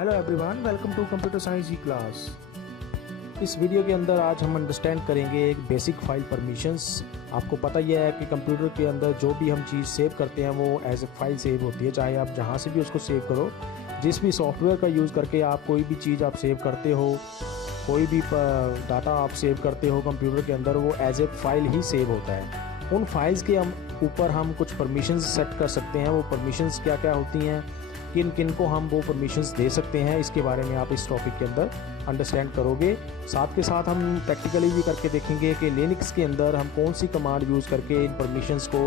Hello everyone, welcome to computer science e class. इस video के अंदर आज हम अंडरस्टैंड करेंगे एक बेसिक फाइल परमिशंस। आपको पता ही है कि कंप्यूटर के अंदर जो भी हम चीज़ सेव करते हैं वो एज ए फाइल सेव होती है, चाहे आप जहाँ से भी उसको सेव करो। जिस भी सॉफ्टवेयर का यूज़ करके आप कोई भी चीज़ आप सेव करते हो, कोई भी डाटा आप सेव करते हो कंप्यूटर के अंदर, वो एज ए फाइल ही सेव होता है। उन फाइल्स के ऊपर हम कुछ परमिशंस सेट कर सकते हैं। वो परमिशंस क्या क्या होती हैं, किन किन को हम वो परमिशंस दे सकते हैं, इसके बारे में आप इस टॉपिक के अंदर अंडरस्टैंड करोगे। साथ के साथ हम प्रैक्टिकली भी करके देखेंगे कि लिनक्स के अंदर हम कौन सी कमांड यूज़ करके इन परमिशंस को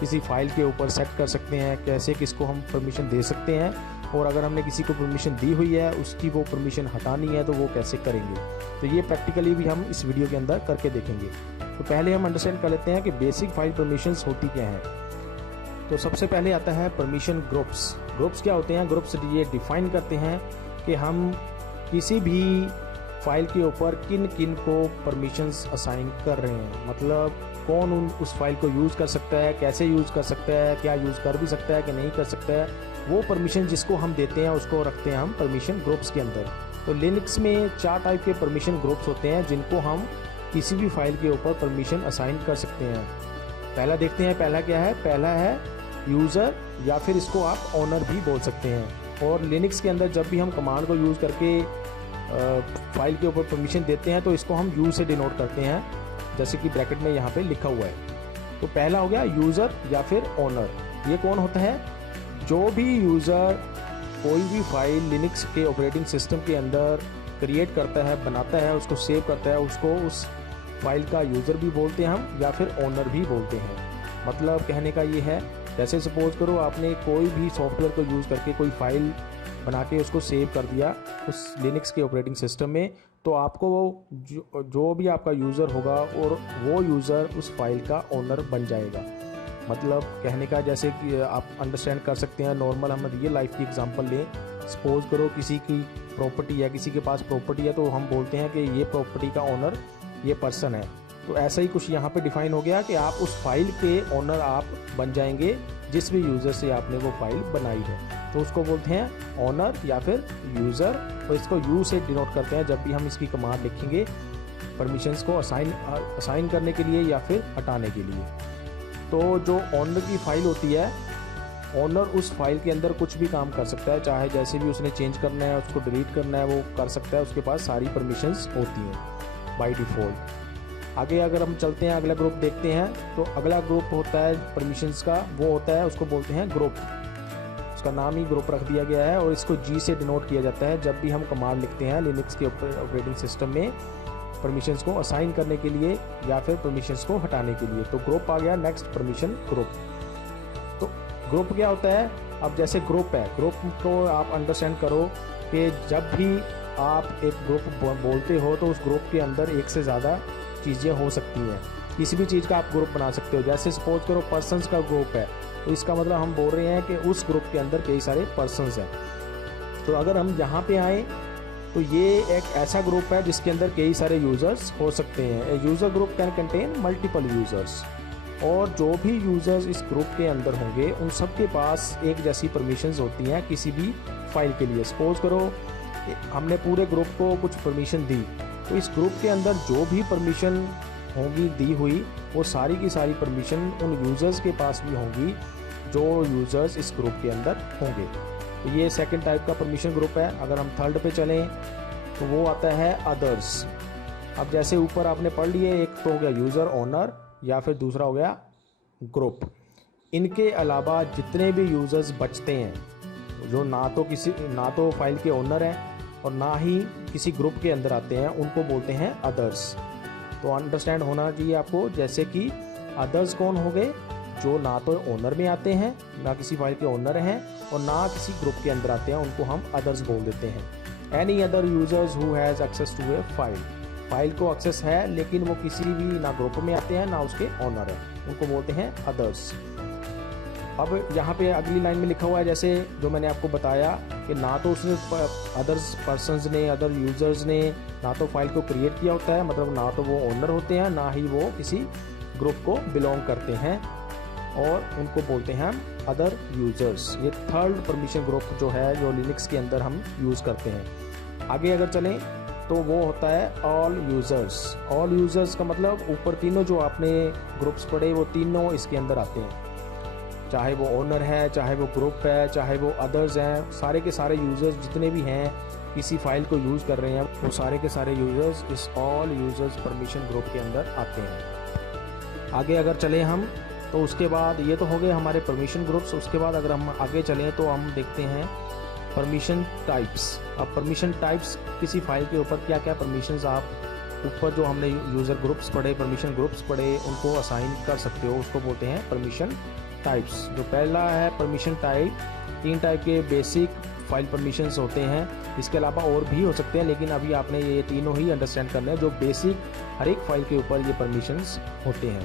किसी फाइल के ऊपर सेट कर सकते हैं, कैसे किसको हम परमिशन दे सकते हैं, और अगर हमने किसी को परमिशन दी हुई है उसकी वो परमिशन हटानी है तो वो कैसे करेंगे। तो ये प्रैक्टिकली भी हम इस वीडियो के अंदर करके देखेंगे। तो पहले हम अंडरस्टैंड कर लेते हैं कि बेसिक फाइल परमिशंस होती क्या हैं। तो सबसे पहले आता है परमिशन ग्रुप्स। ग्रुप्स क्या होते हैं? ग्रुप्स ये डिफाइन करते हैं कि हम किसी भी फाइल के ऊपर किन किन को परमिशंस असाइन कर रहे हैं, मतलब कौन उस फाइल को यूज़ कर सकता है, कैसे यूज़ कर सकता है, क्या यूज़ कर भी सकता है कि नहीं कर सकता है। वो परमिशन जिसको हम देते हैं उसको रखते हैं हम परमिशन ग्रुप्स के अंदर। तो लिनक्स में 4 टाइप के परमिशन ग्रुप्स होते हैं जिनको हम किसी भी फाइल के ऊपर परमिशन असाइन कर सकते हैं। पहला देखते हैं, पहला क्या है? पहला है यूज़र, या फिर इसको आप ओनर भी बोल सकते हैं। और लिनक्स के अंदर जब भी हम कमांड को यूज़ करके फाइल के ऊपर परमिशन देते हैं तो इसको हम यू से डिनोट करते हैं, जैसे कि ब्रैकेट में यहाँ पे लिखा हुआ है। तो पहला हो गया यूज़र या फिर ओनर। ये कौन होता है? जो भी यूज़र कोई भी फाइल लिनक्स के ऑपरेटिंग सिस्टम के अंदर क्रिएट करता है, बनाता है, उसको सेव करता है, उसको उस फाइल का यूज़र भी बोलते हैं हम, या फिर ओनर भी बोलते हैं। मतलब कहने का ये है, जैसे सपोज करो आपने कोई भी सॉफ्टवेयर को यूज़ करके कोई फाइल बना के उसको सेव कर दिया उस लिनक्स के ऑपरेटिंग सिस्टम में, तो आपको जो भी आपका यूज़र होगा और वो यूज़र उस फाइल का ओनर बन जाएगा। मतलब कहने का जैसे कि आप अंडरस्टैंड कर सकते हैं, नॉर्मल हम रियल लाइफ की एग्जांपल लें। सपोज करो किसी की प्रॉपर्टी है, किसी के पास प्रॉपर्टी है, तो हम बोलते हैं कि ये प्रॉपर्टी का ओनर ये पर्सन है। तो ऐसा ही कुछ यहाँ पे डिफाइन हो गया कि आप उस फाइल के ओनर आप बन जाएंगे जिस भी यूज़र से आपने वो फाइल बनाई है, तो उसको बोलते हैं ओनर या फिर यूज़र। तो इसको यू से डिनोट करते हैं जब भी हम इसकी कमांड लिखेंगे परमिशंस को असाइन करने के लिए या फिर हटाने के लिए। तो जो ओनर की फाइल होती है, ओनर उस फाइल के अंदर कुछ भी काम कर सकता है, चाहे जैसे भी उसने चेंज करना है, उसको डिलीट करना है, वो कर सकता है। उसके पास सारी परमिशंस होती हैं बाय डिफ़ॉल्ट। आगे अगर हम चलते हैं, अगला ग्रुप देखते हैं, तो अगला ग्रुप होता है परमिशंस का, वो होता है, उसको बोलते हैं ग्रुप। उसका नाम ही ग्रुप रख दिया गया है और इसको जी से डिनोट किया जाता है जब भी हम कमांड लिखते हैं लिनक्स के ऑपरेटिंग सिस्टम में परमिशंस को असाइन करने के लिए या फिर परमिशंस को हटाने के लिए। तो ग्रुप आ गया नेक्स्ट, परमिशन ग्रुप। तो ग्रुप क्या होता है? अब जैसे ग्रुप है, ग्रुप को आप अंडरस्टैंड करो कि जब भी आप एक ग्रुप बोलते हो तो उस ग्रुप के अंदर एक से ज़्यादा चीज़ें हो सकती हैं। किसी भी चीज़ का आप ग्रुप बना सकते हो। जैसे सपोज करो पर्सन्स का ग्रुप है, तो इसका मतलब हम बोल रहे हैं कि उस ग्रुप के अंदर कई सारे पर्सन्स हैं। तो अगर हम यहाँ पे आएँ तो ये एक ऐसा ग्रुप है जिसके अंदर कई सारे यूज़र्स हो सकते हैं। ए user group can contain multiple users, और जो भी यूज़र्स इस ग्रुप के अंदर होंगे उन सब के पास एक जैसी परमिशंस होती हैं किसी भी फाइल के लिए। सपोज करो हमने पूरे ग्रुप को कुछ परमिशन दी, तो इस ग्रुप के अंदर जो भी परमिशन होंगी दी हुई, वो सारी की सारी परमिशन उन यूज़र्स के पास भी होंगी जो यूज़र्स इस ग्रुप के अंदर होंगे। तो ये सेकंड टाइप का परमिशन ग्रुप है। अगर हम थर्ड पे चलें तो वो आता है अदर्स। अब जैसे ऊपर आपने पढ़ लिए, एक तो हो गया यूज़र ओनर या फिर दूसरा हो गया ग्रुप। इनके अलावा जितने भी यूज़र्स बचते हैं जो ना तो फाइल के ओनर हैं और ना ही किसी ग्रुप के अंदर आते हैं, उनको बोलते हैं अदर्स। तो अंडरस्टैंड होना चाहिए आपको, जैसे कि अदर्स कौन हो गए? जो ना तो ओनर में आते हैं, ना किसी फाइल के ओनर हैं और ना किसी ग्रुप के अंदर आते हैं, उनको हम अदर्स बोल देते हैं। Any other users who has access to a file, file को एक्सेस है लेकिन वो किसी भी ना ग्रुप में आते हैं ना उसके ओनर हैं, उनको बोलते हैं अदर्स। अब यहाँ पे अगली लाइन में लिखा हुआ है, जैसे जो मैंने आपको बताया कि ना तो उसने अदर्स पर्सन्स ने, अदर यूज़र्स ने ना तो फाइल को क्रिएट किया होता है, मतलब ना तो वो ओनर होते हैं, ना ही वो किसी ग्रुप को बिलोंग करते हैं। और उनको बोलते हैं हम अदर यूज़र्स। ये थर्ड परमिशन ग्रुप जो है जो लिनक्स के अंदर हम यूज़ करते हैं। आगे अगर चलें तो वो होता है ऑल यूज़र्स। ऑल यूज़र्स का मतलब ऊपर तीनों जो आपने ग्रुप्स पढ़े वो तीनों इसके अंदर आते हैं, चाहे वो ओनर है, चाहे वो ग्रुप है, चाहे वो अदर्स हैं, सारे के सारे यूज़र्स जितने भी हैं किसी फाइल को यूज़ कर रहे हैं वो सारे के सारे यूज़र्स इस ऑल यूज़र्स परमिशन ग्रुप के अंदर आते हैं। आगे अगर चलें हम तो उसके बाद ये तो हो गए हमारे परमिशन ग्रुप्स। उसके बाद अगर हम आगे चलें तो हम देखते हैं परमिशन टाइप्स। अब परमिशन टाइप्स किसी फाइल के ऊपर क्या क्या परमिशंस आप ऊपर जो हमने यूज़र ग्रुप्स पढ़े, परमिशन ग्रुप्स पढ़े, उनको असाइन कर सकते हो, उसको बोलते हैं परमिशन टाइप्स। जो पहला है परमिशन टाइप, 3 टाइप के बेसिक फाइल परमिशंस होते हैं। इसके अलावा और भी हो सकते हैं, लेकिन अभी आपने ये तीनों ही अंडरस्टैंड करने हैं जो बेसिक हर एक फाइल के ऊपर ये परमिशंस होते हैं।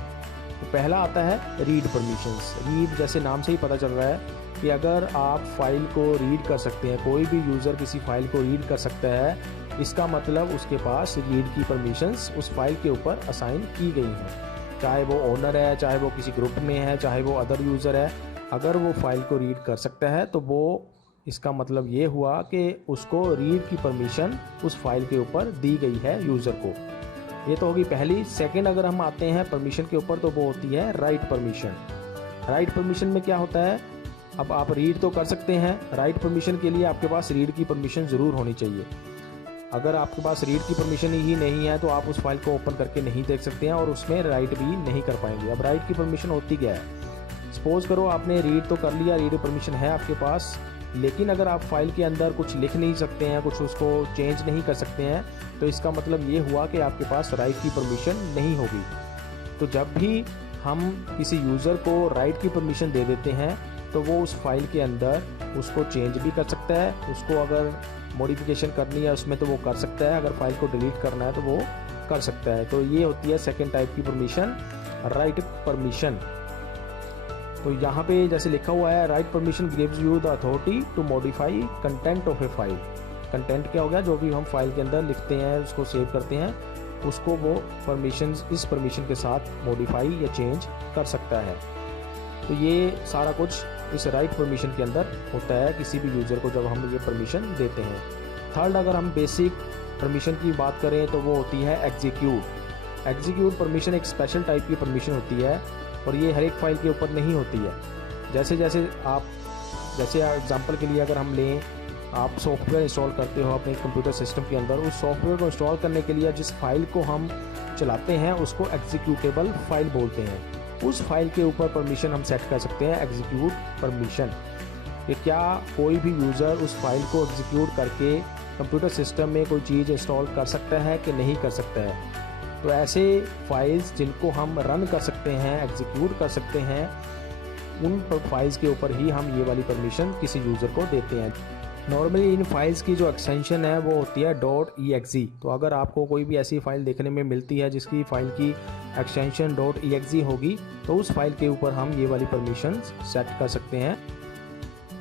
तो पहला आता है रीड परमिशंस। रीड जैसे नाम से ही पता चल रहा है कि अगर आप फाइल को रीड कर सकते हैं, कोई भी यूज़र किसी फाइल को रीड कर सकता है, इसका मतलब उसके पास रीड की परमिशंस उस फाइल के ऊपर असाइन की गई हैं। चाहे वो ओनर है, चाहे वो किसी ग्रुप में है, चाहे वो अदर यूज़र है, अगर वो फाइल को रीड कर सकता है तो वो इसका मतलब ये हुआ कि उसको रीड की परमिशन उस फाइल के ऊपर दी गई है यूज़र को। ये तो होगी पहली। सेकंड अगर हम आते हैं परमिशन के ऊपर तो वो होती है राइट परमिशन। राइट परमिशन में क्या होता है, अब आप रीड तो कर सकते हैं, राइट परमिशन के लिए आपके पास रीड की परमिशन ज़रूर होनी चाहिए। अगर आपके पास रीड की परमिशन ही नहीं है तो आप उस फाइल को ओपन करके नहीं देख सकते हैं और उसमें राइट भी नहीं कर पाएंगे। अब राइट की परमिशन होती क्या है, सपोज़ करो आपने रीड तो कर लिया, रीड परमिशन है आपके पास, लेकिन अगर आप फाइल के अंदर कुछ लिख नहीं सकते हैं, कुछ उसको चेंज नहीं कर सकते हैं, तो इसका मतलब ये हुआ कि आपके पास राइट की परमिशन नहीं होगी। तो जब भी हम किसी यूज़र को राइट की परमिशन दे देते हैं तो वो उस फाइल के अंदर उसको चेंज भी कर सकता है, उसको अगर मॉडिफिकेशन करनी है उसमें तो वो कर सकता है, अगर फाइल को डिलीट करना है तो वो कर सकता है। तो ये होती है सेकेंड टाइप की परमिशन, राइट परमिशन। तो यहाँ पे जैसे लिखा हुआ है, write permission gives you the authority to modify content of a file. Content क्या हो गया, जो भी हम फाइल के अंदर लिखते हैं, उसको सेव करते हैं, उसको वो परमिशन इस परमिशन के साथ मॉडिफाई या चेंज कर सकता है। तो ये सारा कुछ इस राइट परमिशन के अंदर होता है किसी भी यूज़र को जब हम ये परमिशन देते हैं। थर्ड अगर हम बेसिक परमिशन की बात करें तो वो होती है एग्जीक्यूट। एग्जीक्यूट परमिशन एक स्पेशल टाइप की परमिशन होती है और ये हर एक फाइल के ऊपर नहीं होती है। जैसे एग्जांपल के लिए अगर हम लें, आप सॉफ्टवेयर इंस्टॉल करते हो अपने कंप्यूटर सिस्टम के अंदर, उस सॉफ्टवेयर को इंस्टॉल करने के लिए जिस फाइल को हम चलाते हैं उसको एग्जीक्यूटेबल फाइल बोलते हैं। उस फाइल के ऊपर परमिशन हम सेट कर सकते हैं एग्जीक्यूट परमिशन, कि क्या कोई भी यूज़र उस फाइल को एग्जीक्यूट करके कंप्यूटर सिस्टम में कोई चीज़ इंस्टॉल कर सकता है कि नहीं कर सकता है। तो ऐसे फाइल्स जिनको हम रन कर सकते हैं, एग्जीक्यूट कर सकते हैं, उन फाइल्स के ऊपर ही हम ये वाली परमिशन किसी यूज़र को देते हैं। नॉर्मली इन फाइल्स की जो एक्सटेंशन है वो होती है .exe। तो अगर आपको कोई भी ऐसी फाइल देखने में मिलती है जिसकी फाइल की एक्सटेंशन .exe होगी तो उस फाइल के ऊपर हम ये वाली परमिशन सेट कर सकते हैं।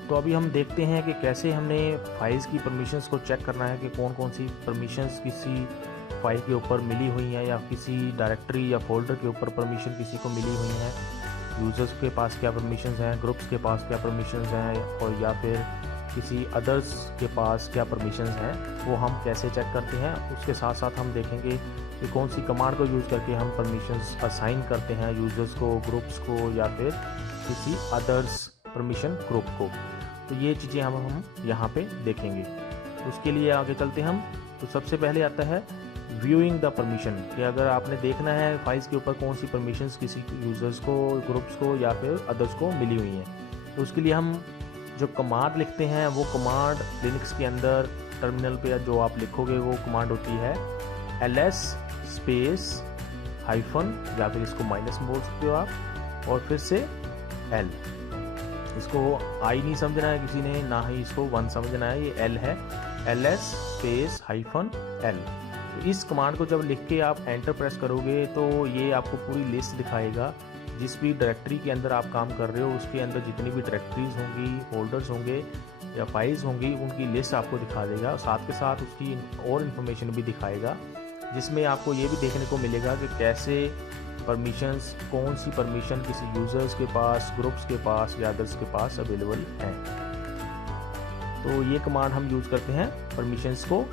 तो अभी हम देखते हैं कि कैसे हमने फाइल्स की परमिशंस को चेक करना है कि कौन कौन सी परमिशंस किसी फाइल के ऊपर मिली हुई हैं या किसी डायरेक्टरी या फोल्डर के ऊपर परमिशन किसी को मिली हुई हैं, यूज़र्स के पास क्या परमिशंस हैं, ग्रुप्स के पास क्या परमिशंस हैं, और या फिर किसी अदर्स के पास क्या परमिशंस हैं, वो हम कैसे चेक करते हैं। उसके साथ साथ हम देखेंगे कि कौन सी कमांड को यूज़ करके हम परमिशंस असाइन करते हैं यूज़र्स को, ग्रुप्स को या फिर किसी अदर्स परमिशन ग्रुप को। तो ये चीज़ें हम यहाँ पे देखेंगे। उसके लिए आगे चलते हम। तो सबसे पहले आता है व्यूइंग द परमिशन, कि अगर आपने देखना है फाइल्स के ऊपर कौन सी परमिशंस किसी यूज़र्स को, ग्रुप्स को या फिर अदर्स को मिली हुई हैं, तो उसके लिए हम जो कमांड लिखते हैं वो कमांड लिनक्स के अंदर टर्मिनल पे जो आप लिखोगे वो कमांड होती है ls स्पेस हाइफन, या फिर इसको माइनस में बोल सकते हो आप, और फिर से l। इसको i नहीं समझना है किसी ने, ना ही इसको 1 समझना है, ये l है, ls स्पेस हाइफन l। तो इस कमांड को जब लिख के आप एंटर प्रेस करोगे तो ये आपको पूरी लिस्ट दिखाएगा। जिस भी डायरेक्टरी के अंदर आप काम कर रहे हो उसके अंदर जितनी भी डायरेक्टरीज होंगी, फोल्डर्स होंगे या फाइल्स होंगी, उनकी लिस्ट आपको दिखा देगा। साथ के साथ उसकी और इन्फॉर्मेशन भी दिखाएगा, जिसमें आपको ये भी देखने को मिलेगा कि कैसे परमिशंस, कौन सी परमिशन किसी यूज़र्स के पास, ग्रुप्स के पास या अदर्स के पास अवेलेबल हैं। तो ये कमांड हम यूज़ करते हैं परमिशंस को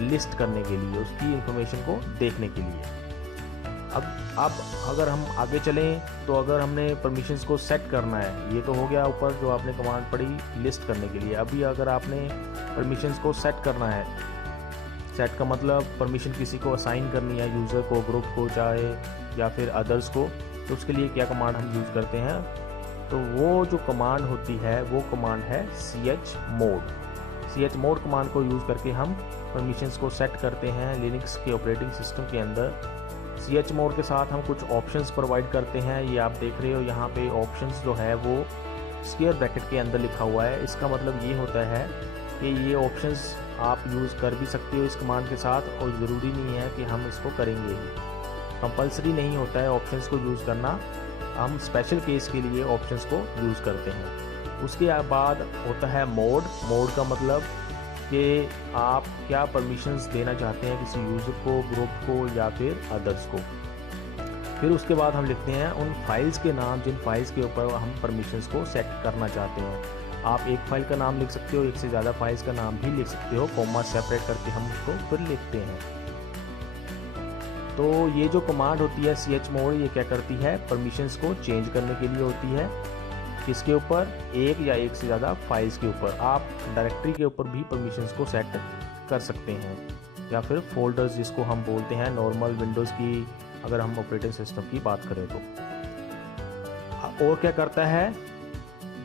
लिस्ट करने के लिए, उसकी इंफॉर्मेशन को देखने के लिए। अब अगर हम आगे चलें तो अगर हमने परमिशंस को सेट करना है, ये तो हो गया ऊपर जो आपने कमांड पढ़ी लिस्ट करने के लिए। अभी अगर आपने परमिशंस को सेट करना है, सेट का मतलब परमिशन किसी को असाइन करनी है, यूज़र को, ग्रुप को चाहे या फिर अदर्स को, तो उसके लिए क्या कमांड हम यूज़ करते हैं। तो वो जो कमांड होती है वो कमांड है chmod। chmod कमांड को यूज़ करके हम परमिशंस को सेट करते हैं लिनक्स के ऑपरेटिंग सिस्टम के अंदर। chmod के साथ हम कुछ ऑप्शंस प्रोवाइड करते हैं। ये आप देख रहे हो यहाँ पे ऑप्शंस जो है वो स्क्वायर ब्रैकेट के अंदर लिखा हुआ है। इसका मतलब ये होता है कि ये ऑप्शंस आप यूज़ कर भी सकते हो इस कमांड के साथ, और ज़रूरी नहीं है कि हम इसको करेंगे ही, कंपलसरी नहीं होता है ऑप्शंस को यूज़ करना। हम स्पेशल केस के लिए ऑप्शंस को यूज़ करते हैं। उसके बाद होता है मोड। मोड का मतलब कि आप क्या परमिशंस देना चाहते हैं किसी यूज़र को, ग्रुप को या फिर अदर्स को। फिर उसके बाद हम लिखते हैं उन फाइल्स के नाम जिन फाइल्स के ऊपर हम परमिशंस को सेट करना चाहते हैं। आप एक फाइल का नाम लिख सकते हो, एक से ज़्यादा फाइल्स का नाम भी लिख सकते हो, कॉमा सेपरेट करके हम उसको फिर लिखते हैं। तो ये जो कमांड होती है chmod, ये क्या करती है, परमिशंस को चेंज करने के लिए होती है। किसके ऊपर, एक या एक से ज़्यादा फाइल्स के ऊपर। आप डायरेक्टरी के ऊपर भी परमिशंस को सेट कर सकते हैं, या फिर फोल्डर्स जिसको हम बोलते हैं नॉर्मल विंडोज़ की, अगर हम ऑपरेटिंग सिस्टम की बात करें तो। और क्या करता है,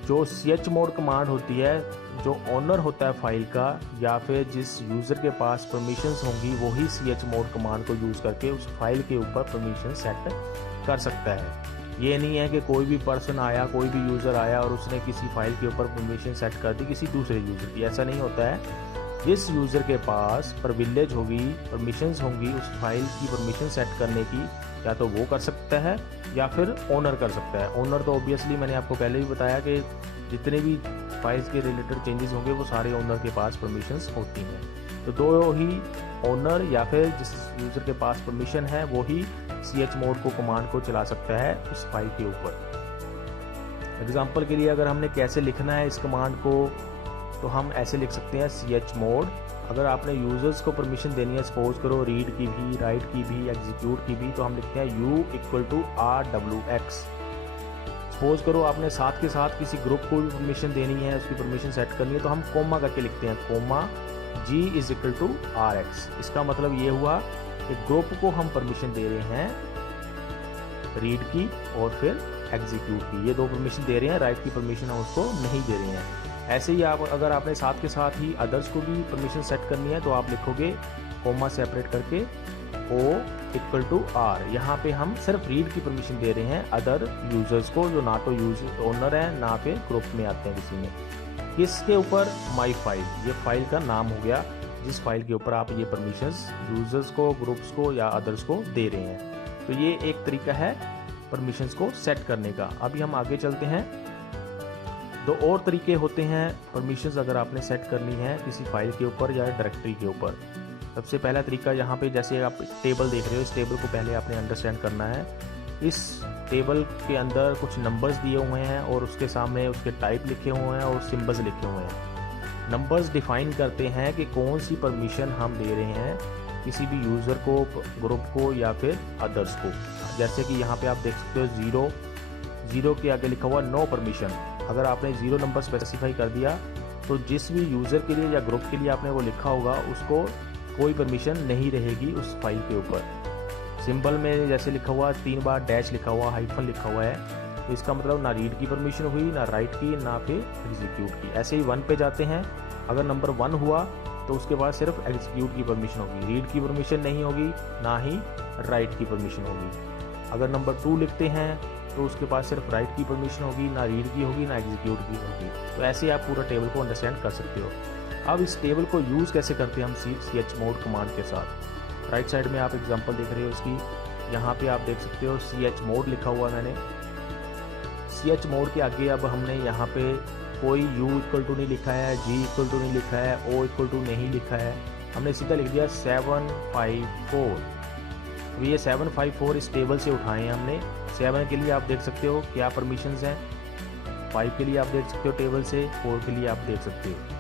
जो chmod कमांड होती है, जो ओनर होता है फाइल का या फिर जिस यूज़र के पास परमिशंस होंगी, वही chmod कमांड को यूज़ करके उस फाइल के ऊपर परमिशन सेट कर सकता है। ये नहीं है कि कोई भी पर्सन आया, कोई भी यूज़र आया और उसने किसी फाइल के ऊपर परमिशन सेट कर दी किसी दूसरे यूज़र की, ऐसा नहीं होता है। जिस यूज़र के पास प्रिविलेज होगी, परमिशंस होंगी उस फाइल की परमिशन सेट करने की, या तो वो कर सकता है या फिर ओनर कर सकता है। ओनर तो ऑब्वियसली मैंने आपको पहले भी बताया कि जितने भी फाइल्स के रिलेटेड चेंजेस होंगे वो सारे ओनर के पास परमिशंस होती हैं। तो दो ही ओनर या फिर जिस यूज़र के पास परमिशन है वो ही chmod को कमांड को चला सकता है उस फाइल के ऊपर। एग्जांपल के लिए अगर हमने कैसे लिखना है इस कमांड को, तो हम ऐसे लिख सकते हैं chmod। अगर आपने यूज़र्स को परमिशन देनी है, सपोज करो रीड की भी, राइट की भी, एग्जीक्यूट की भी, तो हम लिखते हैं u = rwx। सपोज करो आपने साथ के साथ किसी ग्रुप को भी परमिशन देनी है, उसकी परमिशन सेट करनी है, तो हम कोमा करके लिखते हैं, कोमा g = rx। इसका मतलब ये हुआ कि ग्रुप को हम परमिशन दे रहे हैं रीड की और फिर एग्जीक्यूट की, ये दो परमिशन दे रहे हैं, राइट की परमिशन हम उसको नहीं दे रहे हैं। ऐसे ही आप अगर आपने साथ के साथ ही अदर्स को भी परमिशन सेट करनी है, तो आप लिखोगे कोमा सेपरेट करके o = r। यहाँ पे हम सिर्फ रीड की परमिशन दे रहे हैं अदर यूजर्स को, जो ना तो यूजर ओनर है ना फिर ग्रुप में आते हैं किसी में। किसके ऊपर, माई फाइल, ये फाइल का नाम हो गया जिस फाइल के ऊपर आप ये परमिशंस यूजर्स को, ग्रुप्स को या अदर्स को दे रहे हैं। तो ये एक तरीका है परमिशंस को सेट करने का। अभी हम आगे चलते हैं। दो और तरीके होते हैं परमिशंस अगर आपने सेट करनी है किसी फाइल के ऊपर या डायरेक्टरी के ऊपर। सबसे पहला तरीका, यहाँ पे जैसे आप टेबल देख रहे हो, इस टेबल को पहले आपने अंडरस्टैंड करना है। इस टेबल के अंदर कुछ नंबर्स दिए हुए हैं और उसके सामने उसके टाइप लिखे हुए हैं और सिंबल्स लिखे हुए हैं। नंबर्स डिफाइन करते हैं कि कौन सी परमिशन हम दे रहे हैं किसी भी यूज़र को, ग्रुप को या फिर अदर्स को। जैसे कि यहाँ पे आप देख सकते हो 0 के आगे लिखा हुआ नो परमिशन। अगर आपने 0 नंबर स्पेसिफाई कर दिया तो जिस भी यूज़र के लिए या ग्रुप के लिए आपने वो लिखा होगा उसको कोई परमिशन नहीं रहेगी उस फाइल के ऊपर। सिंबल में जैसे लिखा हुआ 3 बार डैश लिखा हुआ, हाइफन लिखा हुआ है, तो इसका मतलब ना रीड की परमिशन हुई, ना राइट की, ना फिर एग्जीक्यूट की। ऐसे ही 1 पे जाते हैं, अगर नंबर 1 हुआ तो उसके बाद सिर्फ एग्जीक्यूट की परमिशन होगी, रीड की परमिशन नहीं होगी, ना ही राइट की परमिशन होगी। अगर नंबर 2 लिखते हैं तो उसके पास सिर्फ राइट की परमिशन होगी, ना रीड की होगी, ना एग्जीक्यूट की होगी। तो ऐसे आप पूरा टेबल को अंडरस्टैंड कर सकते हो। अब इस टेबल को यूज़ कैसे करते हैं हम chmod कमांड के साथ। राइट साइड में आप एग्जांपल देख रहे हो उसकी, यहाँ पे आप देख सकते हो chmod लिखा हुआ मैंने। chmod के आगे अब हमने यहाँ पे कोई u = नहीं लिखा है, g = नहीं लिखा है, o = नहीं लिखा है, हमने सीधा लिख दिया 754। तो ये 754 इस टेबल से उठाए हैं हमने। 7 के लिए आप देख सकते हो क्या परमिशंस हैं, 5 के लिए आप देख सकते हो टेबल से, 4 के लिए आप देख सकते हो।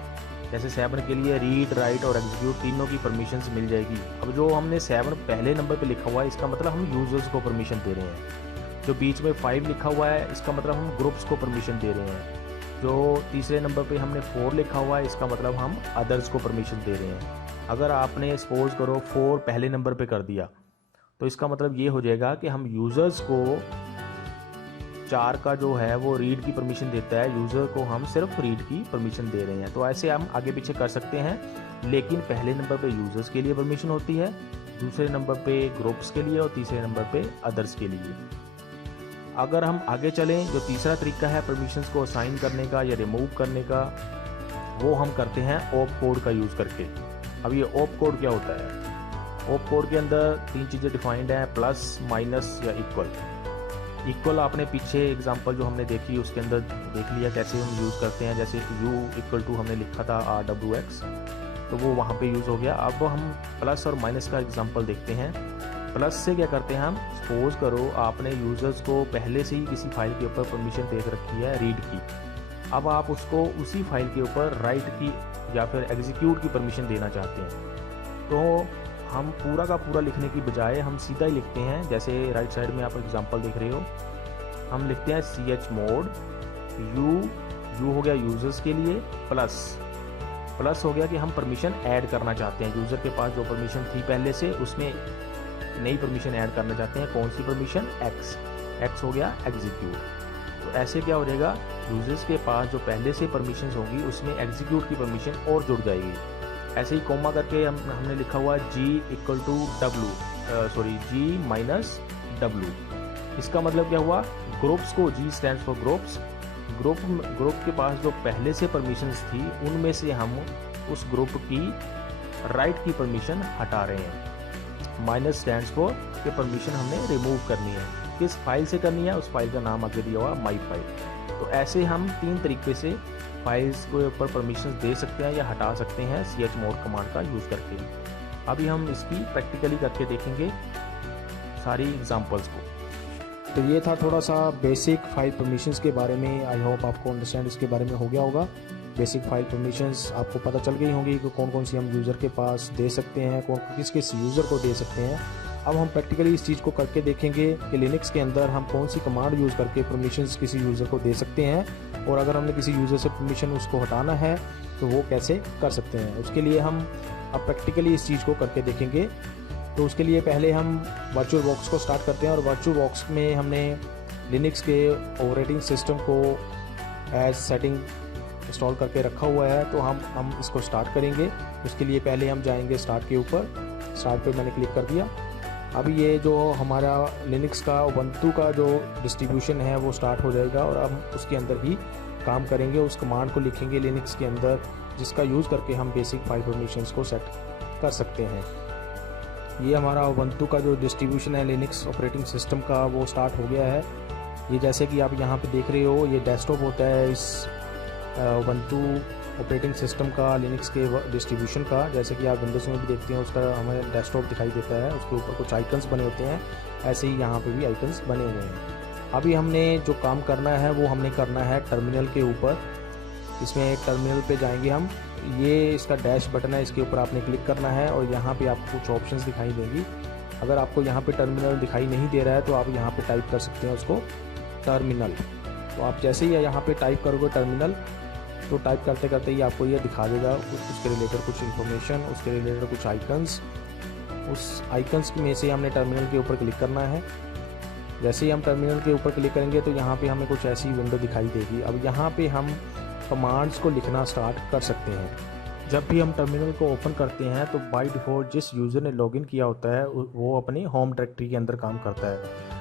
जैसे 7 के लिए रीड, राइट और एग्जीक्यूट तीनों की परमिशंस मिल जाएगी। अब जो हमने 7 पहले नंबर पे लिखा हुआ है इसका मतलब हम यूज़र्स को परमिशन दे रहे हैं। जो बीच में 5 लिखा हुआ है इसका मतलब हम ग्रुप्स को परमिशन दे रहे हैं। जो तीसरे नंबर पे हमने 4 लिखा हुआ है इसका मतलब हम अदर्स को परमिशन दे रहे हैं। अगर आपने सपोज करो 4 पहले नंबर पे कर दिया तो इसका मतलब ये हो जाएगा कि हम यूज़र्स को 4 का जो है वो रीड की परमिशन देता है, यूज़र को हम सिर्फ रीड की परमिशन दे रहे हैं। तो ऐसे हम आगे पीछे कर सकते हैं, लेकिन पहले नंबर पे यूज़र्स के लिए परमिशन होती है, दूसरे नंबर पे ग्रुप्स के लिए और तीसरे नंबर पे अदर्स के लिए। अगर हम आगे चलें, जो तीसरा तरीका है परमिशंस को असाइन करने का या रिमूव करने का, वो हम करते हैं ऑप कोड का यूज़ करके। अब ये ऑप कोड क्या होता है? ऑप कोड के अंदर 3 चीज़ें डिफाइंड हैं, प्लस, माइनस या इक्वल। इक्वल आपने पीछे एग्जांपल जो हमने देखी उसके अंदर देख लिया कैसे हम यूज़ करते हैं। जैसे u इक्वल टू हमने लिखा था RWX, तो वो वहाँ पे यूज़ हो गया। अब हम प्लस और माइनस का एग्जांपल देखते हैं। प्लस से क्या करते हैं हम, सपोज करो आपने यूज़र्स को पहले से ही किसी फाइल के ऊपर परमिशन दे रखी है रीड की, अब आप उसको उसी फाइल के ऊपर राइट की या फिर एग्जीक्यूट की परमिशन देना चाहते हैं। तो हम पूरा का पूरा लिखने की बजाय हम सीधा ही लिखते हैं। जैसे राइट साइड में आप एग्जांपल देख रहे हो, हम लिखते हैं chmod u हो गया यूज़र्स के लिए, प्लस हो गया कि हम परमिशन ऐड करना चाहते हैं। यूज़र के पास जो परमिशन थी पहले से उसमें नई परमिशन ऐड करना चाहते हैं। कौन सी परमिशन? x हो गया एग्जीक्यूट। तो ऐसे क्या हो जाएगा, यूज़र्स के पास जो पहले से परमिशन होगी उसमें एग्जीक्यूट की परमिशन और जुड़ जाएगी। ऐसे ही कोमा करके हमने लिखा हुआ g equal to g minus w। इसका मतलब क्या हुआ, ग्रुप्स को, g stands for groups, group के पास जो पहले से परमिशंस थी उनमें से हम उस ग्रुप की राइट की परमिशन हटा रहे हैं। माइनस स्टैंड्स फॉर कि परमिशन हमने रिमूव करनी है। किस फाइल से करनी है, उस फाइल का नाम आगे दिया हुआ माई फाइल। तो ऐसे हम 3 तरीके से फाइल्स के ऊपर परमिशन दे सकते हैं या हटा सकते हैं chmod कमांड का यूज़ करके। अभी हम इसकी प्रैक्टिकली करके देखेंगे सारी एग्जांपल्स को। तो ये था थोड़ा सा बेसिक फाइल परमिशंस के बारे में। आई होप आपको अंडरस्टैंड इसके बारे में हो गया होगा। बेसिक फाइल परमिशंस आपको पता चल गई होंगी कि कौन कौन सी हम यूज़र के पास दे सकते हैं, किस किस यूज़र को दे सकते हैं। अब हम प्रैक्टिकली इस चीज़ को करके देखेंगे कि लिनक्स के अंदर हम कौन सी कमांड यूज़ करके परमिशंस किसी यूज़र को दे सकते हैं, और अगर हमने किसी यूज़र से परमिशन उसको हटाना है तो वो कैसे कर सकते हैं। उसके लिए हम अब प्रैक्टिकली इस चीज़ को करके देखेंगे। तो उसके लिए पहले हम वर्चुअल बॉक्स को स्टार्ट करते हैं, और वर्चुअल बॉक्स में हमने लिनक्स के ऑपरेटिंग सिस्टम को एज सेटिंग इंस्टॉल करके रखा हुआ है। तो हम इसको स्टार्ट करेंगे। उसके लिए पहले हम जाएंगे स्टार्ट के ऊपर, स्टार्ट पे मैंने क्लिक कर दिया। अभी ये जो हमारा लिनक्स का उबंटू का जो डिस्ट्रीब्यूशन है वो स्टार्ट हो जाएगा, और हम उसके अंदर ही काम करेंगे। उस कमांड को लिखेंगे लिनक्स के अंदर जिसका यूज़ करके हम बेसिक फाइल परमिशंस को सेट कर सकते हैं। ये हमारा उबंटू का जो डिस्ट्रीब्यूशन है लिनक्स ऑपरेटिंग सिस्टम का वो स्टार्ट हो गया है। ये जैसे कि आप यहाँ पे देख रहे हो, ये डेस्कटॉप होता है इस उबंटू ऑपरेटिंग सिस्टम का, लिनक्स के डिस्ट्रीब्यूशन का। जैसे कि आप विंडोज़ में भी देखते हैं उसका हमें डेस्कटॉप दिखाई देता है, उसके ऊपर कुछ आइकन्स बने होते हैं, ऐसे ही यहाँ पे भी आइकन्स बने हुए हैं। अभी हमने जो काम करना है वो हमने करना है टर्मिनल के ऊपर। इसमें टर्मिनल पे जाएंगे हम, ये इसका डैश बटन है, इसके ऊपर आपने क्लिक करना है और यहाँ पे आपको कुछ ऑप्शंस दिखाई देंगी। अगर आपको यहाँ पे टर्मिनल दिखाई नहीं दे रहा है तो आप यहाँ पे टाइप कर सकते हैं उसको टर्मिनल। तो आप जैसे ही यहाँ पे टाइप करोगे टर्मिनल, तो टाइप करते करते ही आपको ये दिखा देगा उसके रिलेटेड कुछ इन्फॉर्मेशन, उसके रिलेटेड कुछ आइकन्स। उस आइकन्स में से हमने टर्मिनल के ऊपर क्लिक करना है। जैसे ही हम टर्मिनल के ऊपर क्लिक करेंगे तो यहाँ पे हमें कुछ ऐसी विंडो दिखाई देगी। अब यहाँ पे हम कमांड्स को लिखना स्टार्ट कर सकते हैं। जब भी हम टर्मिनल को ओपन करते हैं तो बाय डिफ़ॉल्ट जिस यूज़र ने लॉगिन किया होता है वो अपनी होम डायरेक्टरी के अंदर काम करता है।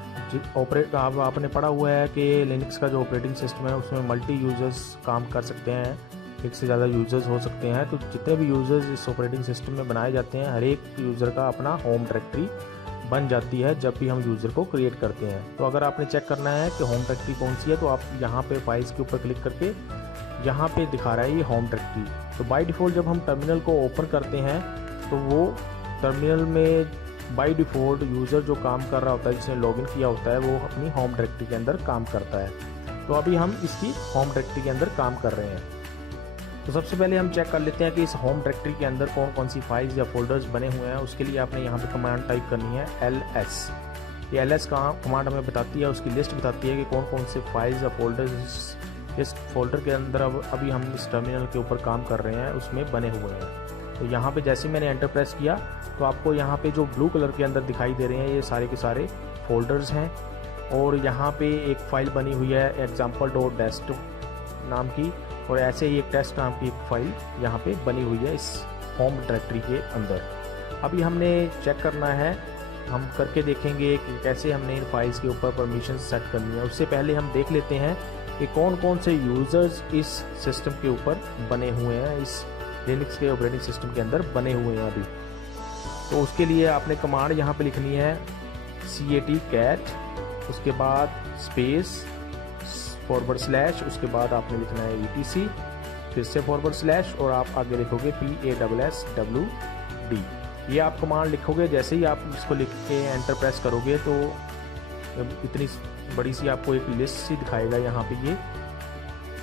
आपने पढ़ा हुआ है कि लिनक्स का जो ऑपरेटिंग सिस्टम है उसमें मल्टी यूज़र्स काम कर सकते हैं, एक से ज़्यादा यूज़र्स हो सकते हैं। तो जितने भी यूज़र्स इस ऑपरेटिंग सिस्टम में बनाए जाते हैं, हर एक यूज़र का अपना होम डायरेक्टरी बन जाती है जब भी हम यूज़र को क्रिएट करते हैं। तो अगर आपने चेक करना है कि होम डायरेक्टरी कौन सी है, तो आप यहाँ पे फाइल्स के ऊपर क्लिक करके यहाँ पे दिखा रहा है ये होम डायरेक्टरी। तो बाय डिफ़ॉल्ट जब हम टर्मिनल को ओपन करते हैं तो वो टर्मिनल में बाय डिफ़ॉल्ट यूज़र जो काम कर रहा होता है, जिसने लॉगिन किया होता है, वो अपनी होम डायरेक्टरी के अंदर काम करता है। तो अभी हम इसकी होम डायरेक्टरी के अंदर काम कर रहे हैं। तो सबसे पहले हम चेक कर लेते हैं कि इस होम डायरेक्टरी के अंदर कौन कौन सी फाइल्स या फोल्डर्स बने हुए हैं। उसके लिए आपने यहाँ पे कमांड टाइप करनी है ls। ये ls का कमांड हमें बताती है, उसकी लिस्ट बताती है कि कौन कौन से फाइल्स या फोल्डर्स इस फोल्डर के अंदर अभी हम इस टर्मिनल के ऊपर काम कर रहे हैं उसमें बने हुए हैं। तो यहाँ पे जैसे मैंने एंटर प्रेस किया तो आपको यहाँ पे जो ब्लू कलर के अंदर दिखाई दे रहे हैं ये सारे के सारे फोल्डर्स हैं। और यहाँ पे एक फ़ाइल बनी हुई है example.desktop नाम की, और ऐसे ही एक टेस्ट नाम की एक फ़ाइल यहाँ पे बनी हुई है इस होम डायरेक्टरी के अंदर। अभी हमने चेक करना है, हम करके देखेंगे कि कैसे हमने इन फाइल्स के ऊपर परमिशन सेट करनी है। उससे पहले हम देख लेते हैं कि कौन कौन से यूज़र्स इस सिस्टम के ऊपर बने हुए हैं, इस लिनक्स के ऑपरेटिंग सिस्टम के अंदर बने हुए हैं अभी। तो उसके लिए आपने कमांड यहाँ पे लिखनी है cat, उसके बाद स्पेस /, उसके बाद आपने लिखना है etc, फिर से /, और आप आगे लिखोगे PASSWD। ये आप कमांड लिखोगे, जैसे ही आप इसको लिख के एंटर प्रेस करोगे तो इतनी बड़ी सी आपको एक लिस्ट सी दिखाएगा। यहाँ पे ये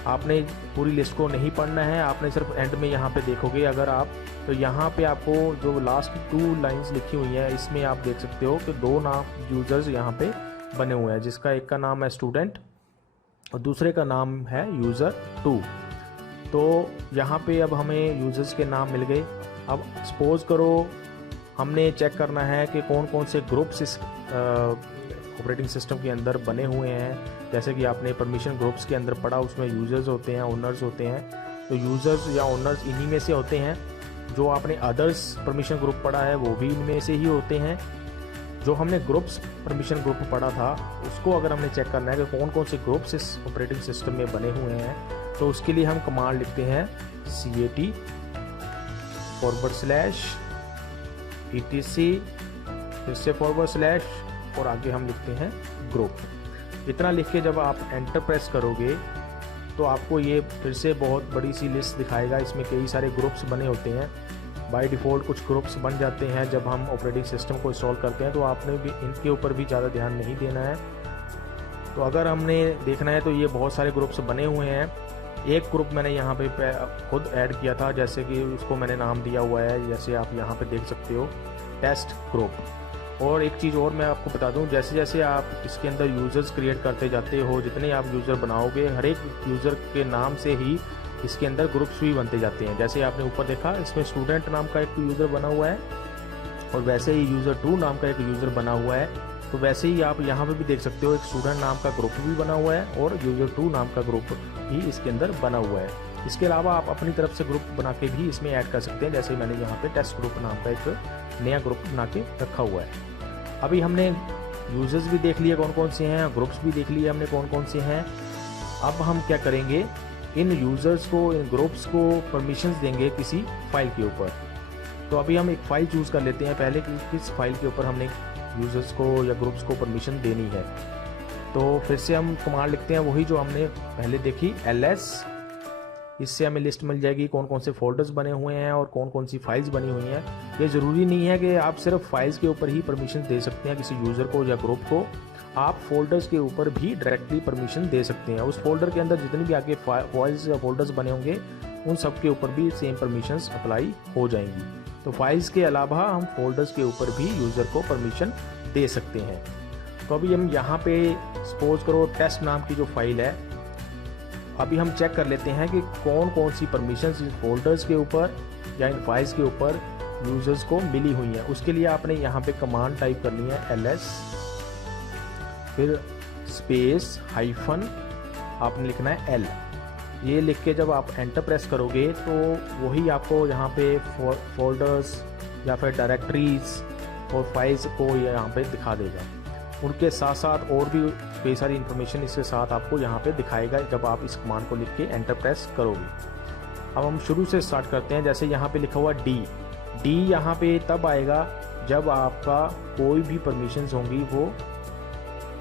आपने पूरी लिस्ट को नहीं पढ़ना है, आपने सिर्फ एंड में यहाँ पे देखोगे अगर आप, तो यहाँ पे आपको जो लास्ट 2 लाइंस लिखी हुई हैं इसमें आप देख सकते हो कि 2 नाम यूज़र्स यहाँ पे बने हुए हैं, जिसका एक का नाम है स्टूडेंट और दूसरे का नाम है यूज़र 2। तो यहाँ पे अब हमें यूज़र्स के नाम मिल गए। अब सपोज़ करो हमने चेक करना है कि कौन कौन से ग्रुप्स इस ऑपरेटिंग सिस्टम के अंदर बने हुए हैं। जैसे कि आपने परमिशन ग्रुप्स के अंदर पढ़ा, उसमें यूज़र्स होते हैं, ओनर्स होते हैं। तो यूज़र्स या ओनर्स इन्हीं में से होते हैं। जो आपने अदर्स परमिशन ग्रुप पढ़ा है वो भी इनमें से ही होते हैं। जो हमने ग्रुप्स परमिशन ग्रुप पढ़ा था उसको अगर हमने चेक करना है कि कौन कौन से ग्रुप्स इस ऑपरेटिंग सिस्टम में बने हुए हैं, तो उसके लिए हम कमांड लिखते हैं cat /etc, फिर से /, और आगे हम लिखते हैं ग्रुप। इतना लिख के जब आप एंटर प्रेस करोगे तो आपको ये फिर से बहुत बड़ी सी लिस्ट दिखाएगा। इसमें कई सारे ग्रुप्स बने होते हैं। बाय डिफ़ॉल्ट कुछ ग्रुप्स बन जाते हैं जब हम ऑपरेटिंग सिस्टम को इंस्टॉल करते हैं, तो आपने भी इनके ऊपर भी ज़्यादा ध्यान नहीं देना है। तो अगर हमने देखना है तो ये बहुत सारे ग्रुप्स बने हुए हैं। एक ग्रुप मैंने यहाँ पे खुद ऐड किया था, जैसे कि उसको मैंने नाम दिया हुआ है, जैसे आप यहाँ पे देख सकते हो टेस्ट ग्रुप। और एक चीज़ और मैं आपको बता दूं, जैसे जैसे आप इसके अंदर यूज़र्स क्रिएट करते जाते हो, जितने आप यूज़र बनाओगे, हर एक यूज़र के नाम से ही इसके अंदर ग्रुप्स भी बनते जाते हैं। जैसे आपने ऊपर देखा इसमें स्टूडेंट नाम का एक यूज़र बना हुआ है और वैसे ही यूज़र 2 नाम का एक यूज़र बना हुआ है। तो वैसे ही आप यहाँ पे भी देख सकते हो एक स्टूडेंट नाम का ग्रुप भी बना हुआ है और यूज़र 2 नाम का ग्रुप भी इसके अंदर बना हुआ है। इसके अलावा आप अपनी तरफ से ग्रुप बना के भी इसमें ऐड कर सकते हैं, जैसे मैंने यहाँ पे टेस्ट ग्रुप नाम का एक नया ग्रुप बना के रखा हुआ है। अभी हमने यूज़र्स भी देख लिए कौन कौन से हैं, ग्रुप्स भी देख लिए हमने कौन कौन से हैं। अब हम क्या करेंगे, इन यूज़र्स को, इन ग्रुप्स को परमिशंस देंगे किसी फाइल के ऊपर। तो अभी हम एक फ़ाइल चूज़ कर लेते हैं पहले कि किस फाइल के ऊपर हमने यूज़र्स को या ग्रुप्स को परमिशन देनी है। तो फिर से हम कमांड लिखते हैं वही जो हमने पहले देखी ls। इससे हमें लिस्ट मिल जाएगी कौन कौन से फोल्डर्स बने हुए हैं और कौन कौन सी फाइल्स बनी हुई हैं। ये ज़रूरी नहीं है कि आप सिर्फ फाइल्स के ऊपर ही परमिशन दे सकते हैं किसी यूज़र को या ग्रुप को, आप फोल्डर्स के ऊपर भी डायरेक्टली परमिशन दे सकते हैं। उस फोल्डर के अंदर जितनी भी आगे फाइल्स या फोल्डर्स बने होंगे उन सब के ऊपर भी सेम परमिशंस अप्लाई हो जाएंगी। तो फाइल्स के अलावा हम फोल्डर्स के ऊपर भी यूज़र को परमिशन दे सकते हैं। तो अभी हम यहाँ पे सपोज करो टेस्ट नाम की जो फाइल है, अभी हम चेक कर लेते हैं कि कौन कौन सी परमिशंस इन फोल्डर्स के ऊपर या इन फाइल्स के ऊपर यूज़र्स को मिली हुई हैं। उसके लिए आपने यहाँ पे कमांड टाइप करनी है ls, फिर स्पेस हाइफन आपने लिखना है l। ये लिख के जब आप एंटर प्रेस करोगे तो वही आपको यहाँ पे फोल्डर्स या फिर डायरेक्टरीज और फाइल्स को यहाँ पे दिखा देगा। उनके साथ साथ और भी कई सारी इन्फॉर्मेशन इसके साथ आपको यहाँ पे दिखाएगा जब आप इस कमांड को लिख के एंटर प्रेस करोगे। अब हम शुरू से स्टार्ट करते हैं। जैसे यहाँ पे लिखा हुआ डी यहाँ पे तब आएगा जब आपका कोई भी परमिशंस होंगी वो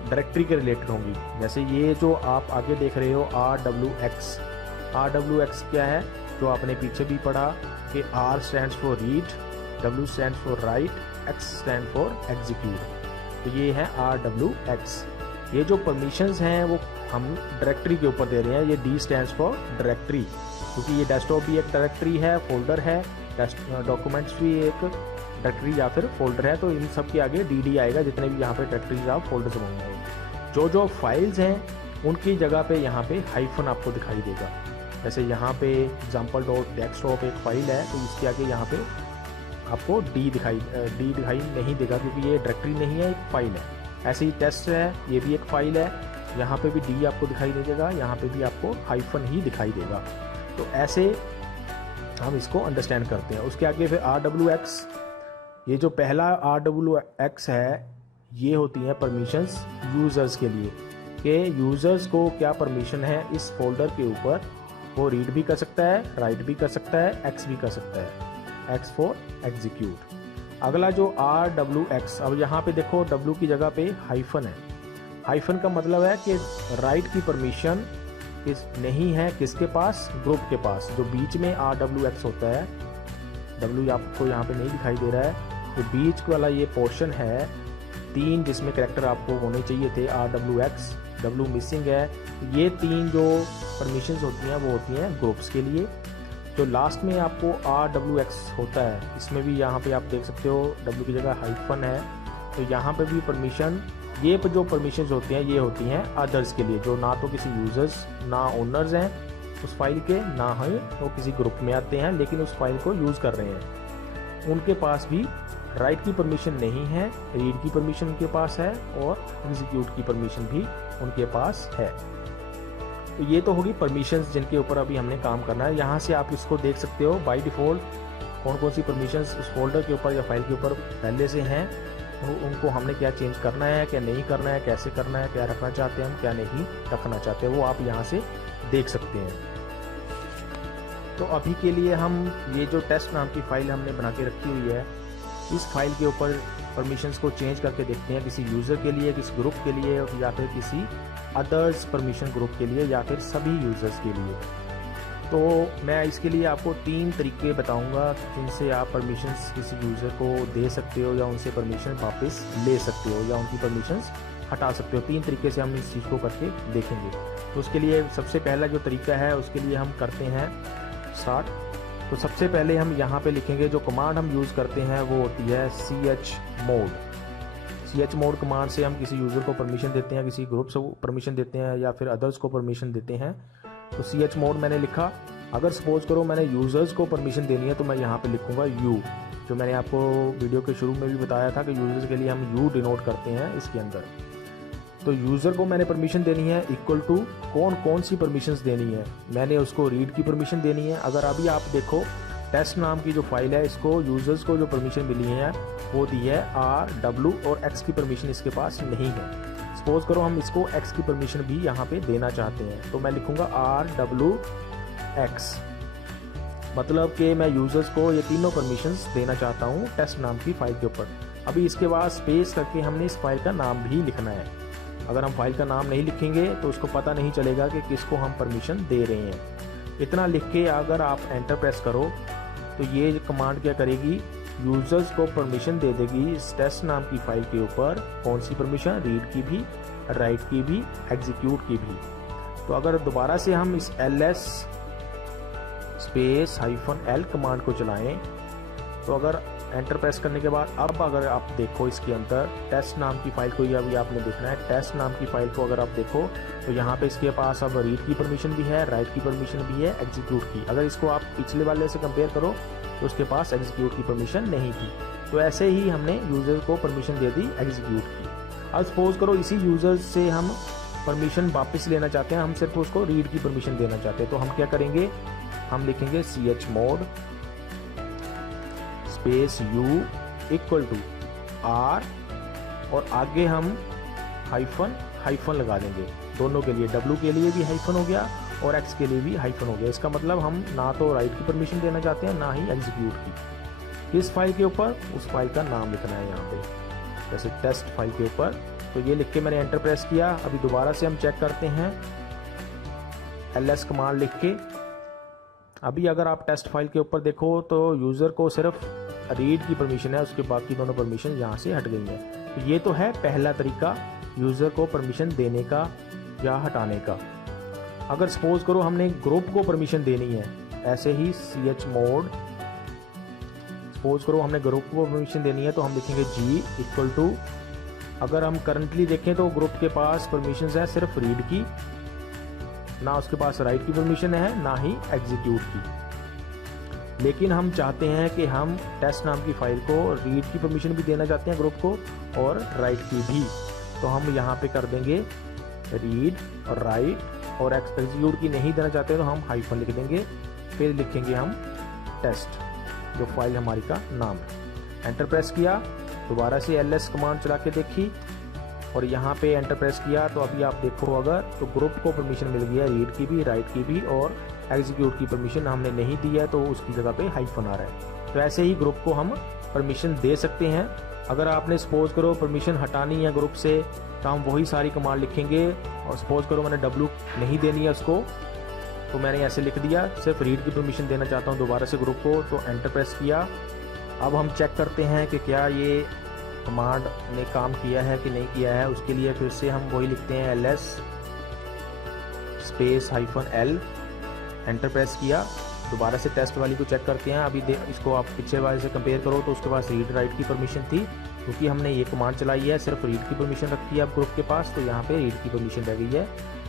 डायरेक्टरी के रिलेटेड होंगी। जैसे ये जो आप आगे देख रहे हो RWX क्या है, जो आपने पीछे भी पढ़ा कि R stands for read, W stands for right X stand for execute. तो ये है RWX। ये जो परमिशंस हैं वो हम डायरेक्टरी के ऊपर दे रहे हैं। ये D स्टैंड्स फॉर डायरेक्टरी, क्योंकि ये डेस्कटॉप भी एक डायरेक्टरी है, फोल्डर है, डॉक्यूमेंट्स भी एक डायरेक्टरी या फिर फोल्डर है, तो इन सब के आगे DD आएगा जितने भी यहाँ पे डायरेक्टरीज आप फोल्डर्स होंगे। जो फाइल्स हैं उनकी जगह पे यहाँ पे हाइफन आपको दिखाई देगा। जैसे यहाँ पे example.desktop एक फाइल है, तो इसके आगे यहाँ पे आपको D दिखाई नहीं देगा, क्योंकि ये डायरेक्टरी नहीं है, एक फाइल है। ऐसे ही टेस्ट है, ये भी एक फाइल है, यहाँ पे भी D आपको दिखाई नहीं देगा, यहाँ पे भी आपको हाइफन ही दिखाई देगा। तो ऐसे हम इसको अंडरस्टैंड करते हैं। उसके आगे फिर RWX, ये जो पहला RWX है, ये होती हैं परमिशंस यूज़र्स के लिए, कि यूज़र्स को क्या परमिशन है इस फोल्डर के ऊपर। वो रीड भी कर सकता है, राइट भी कर सकता है, एक्स भी कर सकता है, X फॉर एग्जीक्यूट। अगला जो RWX, अब यहाँ पे देखो W की जगह पे हाइफन है। हाइफन का मतलब है कि राइट की परमिशन नहीं है किसके पास, ग्रुप के पास। जो बीच में RWX होता है, W आपको यहाँ पे नहीं दिखाई दे रहा है, तो बीच वाला ये पोर्शन है 3 जिसमें कैरेक्टर आपको होने चाहिए थे RWX, W मिसिंग है। ये 3 जो परमिशंस होती हैं वो होती हैं ग्रुप्स के लिए। जो लास्ट में आपको RWX होता है, इसमें भी यहाँ पे आप देख सकते हो W की जगह हाइफन है, तो यहाँ पे भी परमिशन, ये जो परमिशंस होती हैं ये होती हैं अदर्स के लिए, जो ना तो किसी यूजर्स ना ओनर्स हैं उस फाइल के, ना ही वो किसी ग्रुप में आते हैं लेकिन उस फाइल को यूज़ कर रहे हैं। उनके पास भी राइट की परमिशन नहीं है, रीड की परमिशन उनके पास है और एग्जीक्यूट की परमिशन भी उनके पास है। तो ये तो होगी परमिशंस जिनके ऊपर अभी हमने काम करना है। यहाँ से आप इसको देख सकते हो बाय डिफ़ॉल्ट कौन कौन सी परमिशंस उस फोल्डर के ऊपर या फाइल के ऊपर पहले से हैं, उनको हमने क्या चेंज करना है, क्या नहीं करना है, कैसे करना है, क्या रखना चाहते हैं हम, क्या नहीं रखना चाहते हैं, वो आप यहाँ से देख सकते हैं। तो अभी के लिए हम ये जो टेस्ट नाम की फ़ाइल हमने बना के रखी हुई है, इस फाइल के ऊपर परमिशंस को चेंज करके देखते हैं, किसी यूज़र के लिए, किसी ग्रुप के लिए, या फिर किसी अदर्स परमिशन ग्रुप के लिए, या फिर सभी यूज़र्स के लिए। तो मैं इसके लिए आपको 3 तरीके बताऊंगा जिनसे आप परमिशंस किसी यूज़र को दे सकते हो, या उनसे परमिशन वापस ले सकते हो, या उनकी परमिशंस हटा सकते हो। 3 तरीके से हम इस चीज़ को करके देखेंगे। तो उसके लिए सबसे पहला जो तरीका है उसके लिए हम करते हैं स्टार्ट। तो सबसे पहले हम यहाँ पे लिखेंगे, जो कमांड हम यूज़ करते हैं वो होती है chmod। chmod कमांड से हम किसी यूज़र को परमिशन देते हैं, किसी ग्रुप को परमिशन देते हैं, या फिर अदर्स को परमिशन देते हैं। तो chmod मैंने लिखा। अगर सपोज करो मैंने यूज़र्स को परमिशन देनी है तो मैं यहाँ पे लिखूँगा U, जो मैंने आपको वीडियो के शुरू में भी बताया था कि यूज़र्स के लिए हम U डिनोट करते हैं इसके अंदर। तो यूज़र को मैंने परमिशन देनी है इक्वल टू कौन सी परमिशंस देनी है। मैंने उसको रीड की परमिशन देनी है। अगर अभी आप देखो टेस्ट नाम की जो फाइल है, इसको यूज़र्स को जो परमिशन मिली है वो दी है RW, और X की परमिशन इसके पास नहीं है। सपोज करो हम इसको X की परमिशन भी यहाँ पे देना चाहते हैं, तो मैं लिखूँगा RWX, मतलब कि मैं यूज़र्स को ये तीनों परमिशंस देना चाहता हूँ टेस्ट नाम की फ़ाइल के ऊपर। अभी इसके बाद स्पेस करके हमने इस फाइल का नाम भी लिखना है। अगर हम फाइल का नाम नहीं लिखेंगे तो उसको पता नहीं चलेगा कि किसको हम परमिशन दे रहे हैं। इतना लिख के अगर आप एंटर प्रेस करो तो ये कमांड क्या करेगी, यूज़र्स को परमिशन दे देगी इस टेस्ट नाम की फ़ाइल के ऊपर। कौन सी परमिशन, रीड की भी, राइट की भी, एग्जीक्यूट की भी। तो अगर दोबारा से हम इस ls स्पेस -l कमांड को चलाएं, तो अगर एंटर प्रेस करने के बाद अब अगर आप देखो इसके अंदर टेस्ट नाम की फ़ाइल को, अभी आपने देखना है टेस्ट नाम की फ़ाइल को, अगर आप देखो तो यहाँ पे इसके पास अब रीड की परमिशन भी है, राइट की परमिशन भी है, एग्जीक्यूट की। अगर इसको आप पिछले वाले से कंपेयर करो तो उसके पास एग्जीक्यूट की परमिशन नहीं थी। तो ऐसे ही हमने यूज़र को परमिशन दे दी एग्जीक्यूट की। अब सपोज करो इसी यूज़र से हम परमिशन वापस लेना चाहते हैं, हम सिर्फ उसको रीड की परमिशन देना चाहते हैं। तो हम क्या करेंगे, हम लिखेंगे chmod space U equal to R, और आगे हम हाइफन लगा देंगे। दोनों के लिए, W के लिए भी हाइफन हो गया और X के लिए भी हाइफन हो गया। इसका मतलब हम ना तो राइट की परमिशन देना चाहते हैं, ना ही एग्जीक्यूट की। इस फाइल के ऊपर उस फाइल का नाम लिखना है यहाँ पे, जैसे टेस्ट फाइल के ऊपर। तो ये लिख के मैंने एंटर प्रेस किया। अभी दोबारा से हम चेक करते हैं ls कमांड लिख के। अभी अगर आप टेस्ट फाइल के ऊपर देखो तो यूज़र को सिर्फ रीड की परमिशन है उसके बाकी दोनों परमिशन यहाँ से हट गई हैं। तो ये तो है पहला तरीका यूज़र को परमिशन देने का या हटाने का। अगर सपोज करो हमने ग्रुप को परमिशन देनी है, ऐसे ही chmod, सपोज करो हमने ग्रुप को परमिशन देनी है तो हम लिखेंगे g इक्वल टू, अगर हम करंटली देखें तो ग्रुप के पास परमिशन है सिर्फ रीड की, ना उसके पास राइट की परमिशन है ना ही एग्जीक्यूट की। लेकिन हम चाहते हैं कि हम टेस्ट नाम की फाइल को रीड की परमिशन भी देना चाहते हैं ग्रुप को और राइट की भी, तो हम यहाँ पे कर देंगे रीड और राइट, और एग्जीक्यूट की नहीं देना चाहते तो हम हाइफन लिख देंगे, फिर लिखेंगे हम टेस्ट जो फाइल हमारी का नाम है। एंटर प्रेस किया, दोबारा से ls कमांड चला के देखी और यहाँ पे एंटर प्रेस किया तो अभी आप देखो अगर तो ग्रुप को परमिशन मिल गया रीड की भी, राइट की भी, और एग्जीक्यूट की परमिशन हमने नहीं दी है तो उसकी जगह पे हाइफन आ रहा है। तो ऐसे ही ग्रुप को हम परमिशन दे सकते हैं। अगर आपने सपोज करो परमिशन हटानी है ग्रुप से तो हम वही सारी कमांड लिखेंगे, और सपोज करो मैंने w नहीं देनी है उसको तो मैंने ऐसे लिख दिया, सिर्फ रीड की परमिशन देना चाहता हूँ दोबारा से ग्रुप को, तो एंटर प्रेस किया। अब हम चेक करते हैं कि क्या ये कमांड ने काम किया है कि नहीं किया है। उसके लिए फिर से हम वही लिखते हैं ls space -l, enter press किया, दोबारा से टेस्ट वाली को चेक करते हैं। अभी इसको आप पिछले वाले से कंपेयर करो तो उसके पास रीड राइट की परमिशन थी, क्योंकि हमने ये कमांड चलाई है सिर्फ रीड की परमिशन रखी है अब ग्रुप के पास, तो यहाँ पे रीड की परमिशन रह गई है,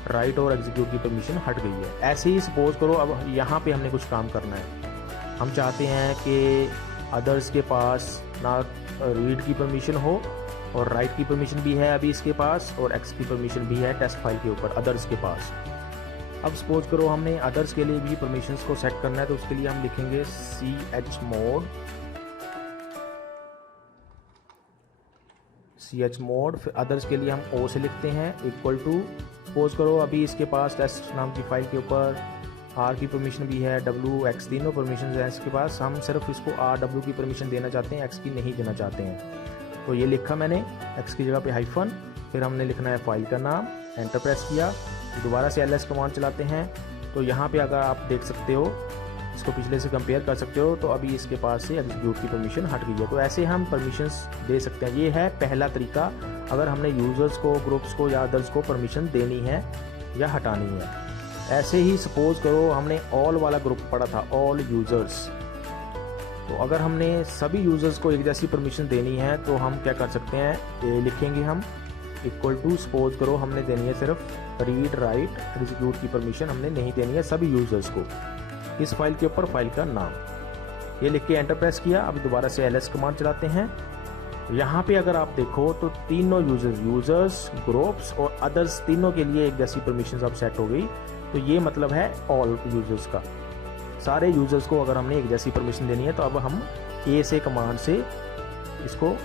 राइट और एग्जीक्यूट की परमिशन हट गई है। ऐसे ही सपोज करो अब यहाँ पे हमने कुछ काम करना है, हम चाहते हैं कि अदर्स के पास ना रीड की परमिशन हो और राइट की परमिशन भी है अभी इसके पास, और एक्स की परमिशन भी है टेस्ट फाइल के ऊपर अदर्स के पास। अब सपोज करो हमने अदर्स के लिए भी परमिशंस को सेट करना है, तो उसके लिए हम लिखेंगे chmod, फिर अदर्स के लिए हम o से लिखते हैं इक्वल टू, सपोज करो अभी इसके पास टेस्ट नाम की फाइल के ऊपर r की परमिशन भी है, w x तीनों परमिशन है इसके पास, हम सिर्फ इसको r w की परमिशन देना चाहते हैं, x की नहीं देना चाहते हैं। तो ये लिखा मैंने x की जगह पे हाइफन, फिर हमने लिखना है फाइल का नाम, एंटर प्रेस किया, दोबारा से ls कमांड चलाते हैं। तो यहाँ पे अगर आप देख सकते हो, इसको पिछले से कंपेयर कर सकते हो, तो अभी इसके पास से एग्जीक्यूट की परमिशन हट गई है। तो ऐसे हम परमिशंस दे सकते हैं। ये है पहला तरीका, अगर हमने यूज़र्स को, ग्रुप्स को या अदर्स को परमिशन देनी है या हटानी है। ऐसे ही सपोज करो हमने ऑल वाला ग्रुप पढ़ा था, ऑल यूज़र्स, तो अगर हमने सभी यूज़र्स को एक जैसी परमिशन देनी है तो हम क्या कर सकते हैं, ये लिखेंगे हम इक्वल टू, सपोज करो हमने देनी है सिर्फ रीड राइट एग्जीक्यूट की परमिशन, हमने नहीं देनी है सभी यूज़र्स को इस फाइल के ऊपर फाइल का नाम, ये लिख के एंटर प्रेस किया। अब दोबारा से ls कमांड चलाते हैं। यहाँ पे अगर आप देखो तो तीनों यूज़र्स, ग्रुप्स और अदर्स तीनों के लिए एक जैसी परमिशन अब सेट हो गई। तो ये मतलब है ऑल यूज़र्स का, सारे यूज़र्स को अगर हमने एक जैसी परमिशन देनी है तो अब हम a से कमांड से इसको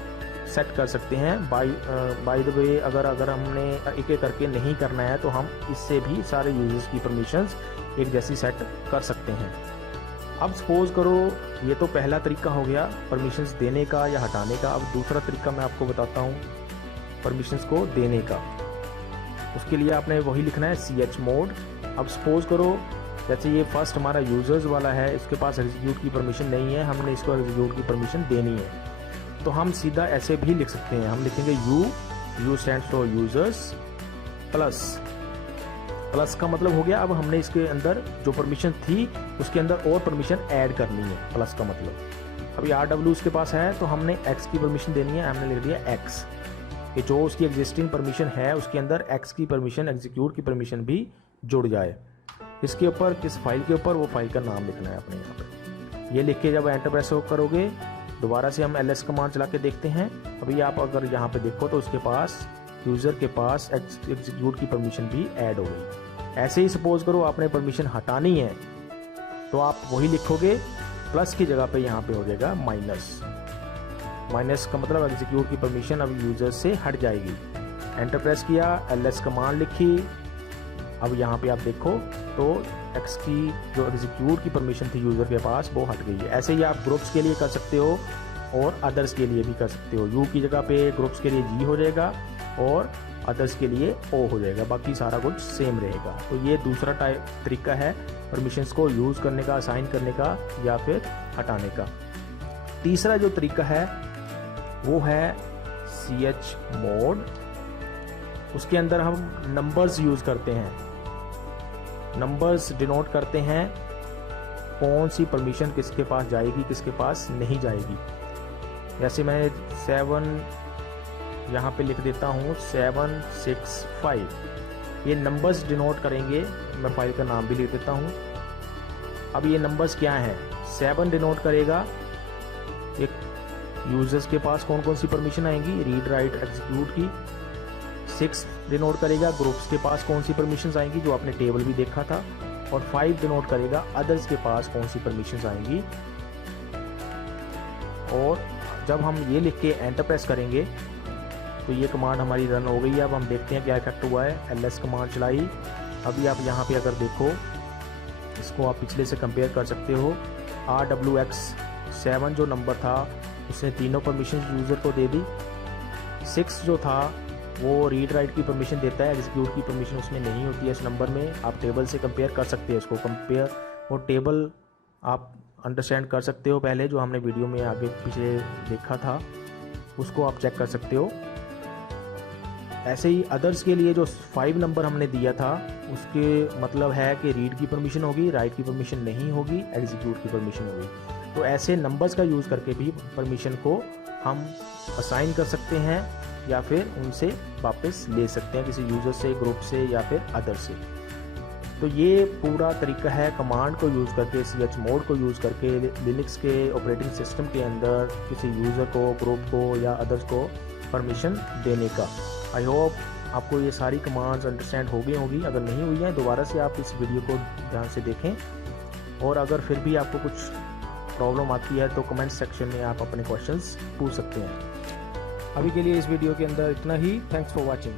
सेट कर सकते हैं। बाय द वे अगर हमने एक एक करके नहीं करना है तो हम इससे भी सारे यूज़र्स की परमिशंस एक जैसी सेट कर सकते हैं। अब सपोज करो ये तो पहला तरीका हो गया परमिशंस देने का या हटाने का। अब दूसरा तरीका मैं आपको बताता हूँ परमिशंस को देने का। उसके लिए आपने वही लिखना है chmod। अब सपोज करो जैसे ये फर्स्ट हमारा यूज़र्स वाला है, इसके पास एग्जीक्यूट की परमिशन नहीं है, हमने इसको एग्जीक्यूट की परमिशन देनी है, तो हम सीधा ऐसे भी लिख सकते हैं। हम लिखेंगे u stands for users plus का मतलब हो गया अब हमने इसके अंदर जो परमिशन थी उसके अंदर और परमिशन ऐड करनी है। प्लस का मतलब अभी rw उसके पास है तो हमने x की परमिशन देनी है, हमने लिख दिया x कि जो उसकी एग्जिस्टिंग परमिशन है उसके अंदर x की परमिशन, एग्जीक्यूट की परमिशन भी जुड़ जाए। इसके ऊपर किस फाइल के ऊपर, वो फाइल का नाम लिखना है अपने यहाँ पे। ये लिख के जब एंटर प्रेस करोगे दोबारा से हम ls कमांड चला के देखते हैं। अभी आप अगर यहाँ पे देखो तो उसके पास यूज़र के पास एग्जीक्यूट की परमिशन भी ऐड हो गई। ऐसे ही सपोज करो आपने परमिशन हटानी है तो आप वही लिखोगे, प्लस की जगह पे यहाँ पे हो जाएगा माइनस का मतलब एग्जीक्यूट की परमिशन अब यूज़र से हट जाएगी। एंटर प्रेस किया, ls कमांड लिखी, अब यहाँ पे आप देखो तो x की जो एग्जीक्यूट की परमिशन थी यूज़र के पास वो हट गई है। ऐसे ही आप ग्रुप्स के लिए कर सकते हो और अदर्स के लिए भी कर सकते हो। u की जगह पे ग्रुप्स के लिए g हो जाएगा और अदर्स के लिए o हो जाएगा, बाकी सारा कुछ सेम रहेगा। तो ये दूसरा तरीका है परमिशंस को यूज़ करने का, असाइन करने का या फिर हटाने का। तीसरा जो तरीका है वो है chmod। उसके अंदर हम नंबर्स यूज़ करते हैं, नंबर्स डिनोट करते हैं कौन सी परमिशन किसके पास जाएगी, किसके पास नहीं जाएगी। जैसे मैं 7 यहाँ पे लिख देता हूँ 765, ये नंबर्स डिनोट करेंगे। मैं फाइल का नाम भी लिख देता हूँ। अब ये नंबर्स क्या हैं, 7 डिनोट करेगा एक यूजर्स के पास कौन कौन सी परमिशन आएंगी, रीड राइट एग्जीक्यूट की। 6 डिनोट करेगा ग्रुप्स के पास कौन सी परमिशंस आएंगी, जो आपने टेबल भी देखा था। और 5 डिनोट करेगा अदर्स के पास कौन सी परमिशंस आएंगी। और जब हम ये लिख के एंटर प्रेस करेंगे तो ये कमांड हमारी रन हो गई है। अब हम देखते हैं क्या इफेक्ट हुआ है। ls कमांड चलाई। अभी आप यहाँ पे अगर देखो, इसको आप पिछले से कंपेयर कर सकते हो। rwx7 जो नंबर था उसने तीनों परमिशन यूज़र को दे दी। 6 जो था वो रीड राइट की परमिशन देता है, एग्जीक्यूट की परमिशन उसमें नहीं होती है इस नंबर में। आप टेबल से कंपेयर कर सकते हैं इसको। कंपेयर वो टेबल आप अंडरस्टैंड कर सकते हो, पहले जो हमने वीडियो में आगे पीछे देखा था उसको आप चेक कर सकते हो। ऐसे ही अदर्स के लिए जो 5 नंबर हमने दिया था उसके मतलब है कि रीड की परमिशन होगी, राइट की परमिशन नहीं होगी, एग्जीक्यूट की परमिशन होगी। तो ऐसे नंबर्स का यूज़ करके भी परमिशन को हम असाइन कर सकते हैं या फिर उनसे वापस ले सकते हैं, किसी यूज़र से, ग्रुप से या फिर अदर से। तो ये पूरा तरीका है कमांड को यूज़ करके, chmod को यूज़ करके लिनक्स के ऑपरेटिंग सिस्टम के अंदर किसी यूज़र को, ग्रुप को या अदर्स को परमिशन देने का। आई होप आपको ये सारी कमांड्स अंडरस्टैंड हो गई होगी। अगर नहीं हुई है दोबारा से आप इस वीडियो को ध्यान से देखें। और अगर फिर भी आपको कुछ प्रॉब्लम आती है तो कमेंट सेक्शन में आप अपने क्वेश्चंस पूछ सकते हैं। अभी के लिए इस वीडियो के अंदर इतना ही। Thanks for watching.